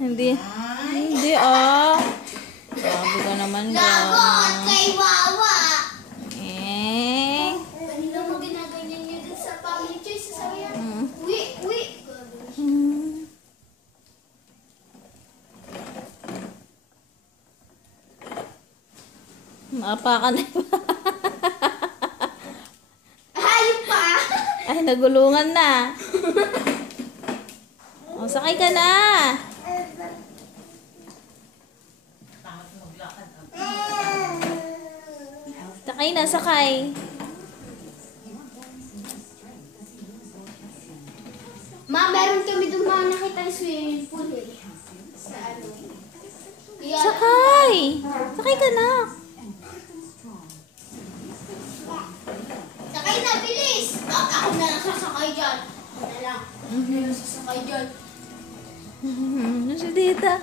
Hindi. Hindi, ah. Sabi ka naman Lagot kay Wawa. Kanina mo ginaganyan niya dun sa family choice. Sabi yan, uwi. Maapakan na ba? Hayop pa. Ay, nagulungan na. O, sakay ka na. Sakay na, sakay. Ma, meron kami doon mga nakita yung swimming pool eh. Sa ano. Sakay. Sakay ka na. Sakay na, bilis! Ako na lang sasakay dyan. Ako na lang sasakay dyan. Si Tita.